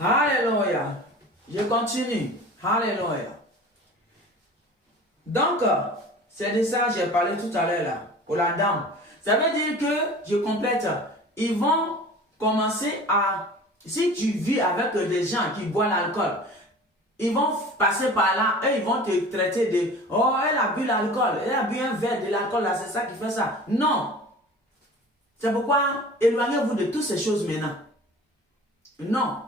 Alléluia. Je continue. Alléluia. Donc, c'est de ça que j'ai parlé tout à l'heure là, pour la dame. Ça veut dire que, je complète, ils vont commencer à, si tu vis avec des gens qui boivent l'alcool, ils vont passer par là et ils vont te traiter de, oh, elle a bu l'alcool, elle a bu un verre de l'alcool là, c'est ça qui fait ça. Non. C'est pourquoi éloignez-vous de toutes ces choses maintenant. Non.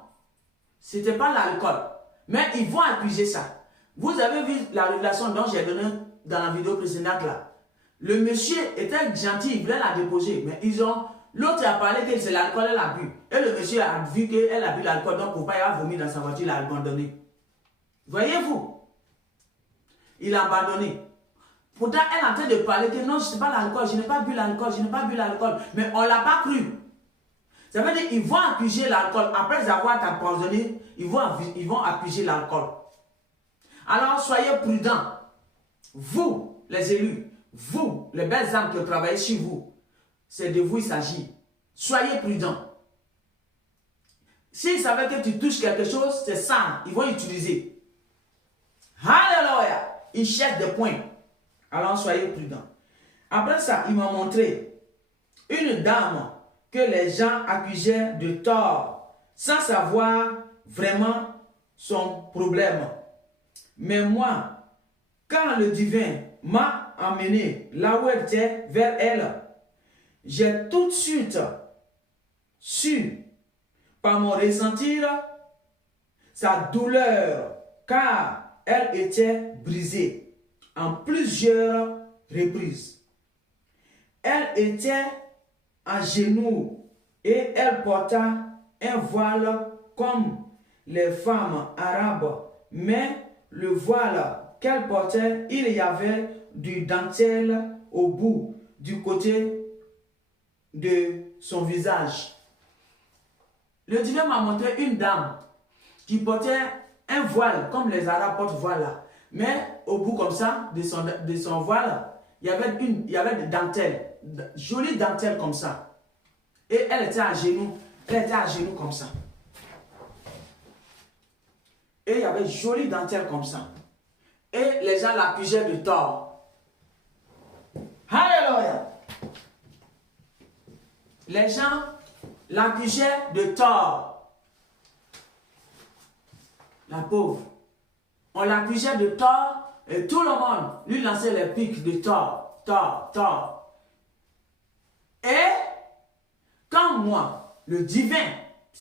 Ce n'était pas l'alcool. Mais ils vont accuser ça. Vous avez vu la révélation dont j'ai donnée dans la vidéo précédente là. Le monsieur était gentil, il voulait la déposer. Mais ils ont... L'autre a parlé que c'est l'alcool, elle a bu. Et le monsieur a vu qu'elle a bu l'alcool, donc pour pas y avoir vomi dans sa voiture, il a abandonné. Voyez-vous? Il a abandonné. Pourtant, elle est en train de parler que non, je n'ai pas l'alcool, je n'ai pas bu l'alcool, je n'ai pas bu l'alcool. Mais on ne l'a pas cru. Ça veut dire qu'ils vont accuser l'alcool. Après avoir abandonné, ils vont accuser l'alcool. Alors, soyez prudents. Vous, les élus, vous, les belles âmes qui travaillent chez vous, c'est de vous il s'agit. Soyez prudents. S'ils savaient que tu touches quelque chose, c'est ça, ils vont utiliser. Alléluia. Ils cherchent des points. Alors, soyez prudents. Après ça, il m'a montré une dame que les gens accusaient de tort, sans savoir vraiment son problème. Mais moi, quand le divin m'a amené là où elle était, vers elle, j'ai tout de suite su, par mon ressentir, sa douleur, car elle était brisée en plusieurs reprises. Elle était à genoux et elle porta un voile comme les femmes arabes, mais le voile qu'elle portait, il y avait du dentelle au bout, du côté de son visage. Le divin m'a montré une dame qui portait un voile, comme les arabes portent voile là, mais au bout comme ça, de son voile, il y avait des dentelles, jolies dentelles comme ça. Et elle était à genoux comme ça. Et il y avait jolies dentelles comme ça. Et les gens l'accusaient de tort. Alléluia. Les gens l'accusaient de tort. La pauvre. On l'accusait de tort et tout le monde lui lançait les pics de tort, tort. Et quand moi, le divin,